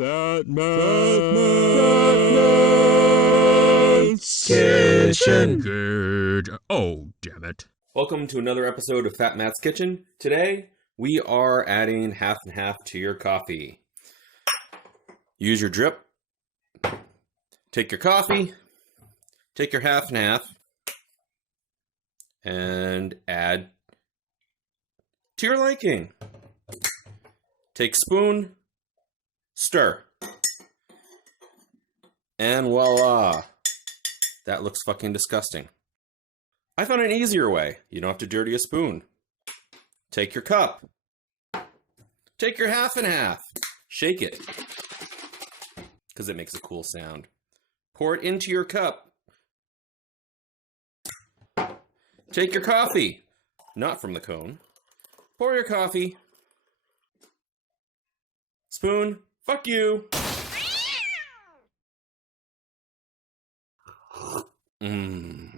Fat Man's Kitchen. Oh, damn it. Welcome to another episode of Fat Matt's Kitchen. Today, we are adding half and half to your coffee. Use your drip. Take your coffee. Take your half and half. And add to your liking. Take spoon. Stir. And voila. That looks fucking disgusting. I found an easier way. You don't have to dirty a spoon. Take your cup. Take your half and half. Shake it. Because it makes a cool sound. Pour it into your cup. Take your coffee. Not from the cone. Pour your coffee. Spoon. Fuck you. Mmm.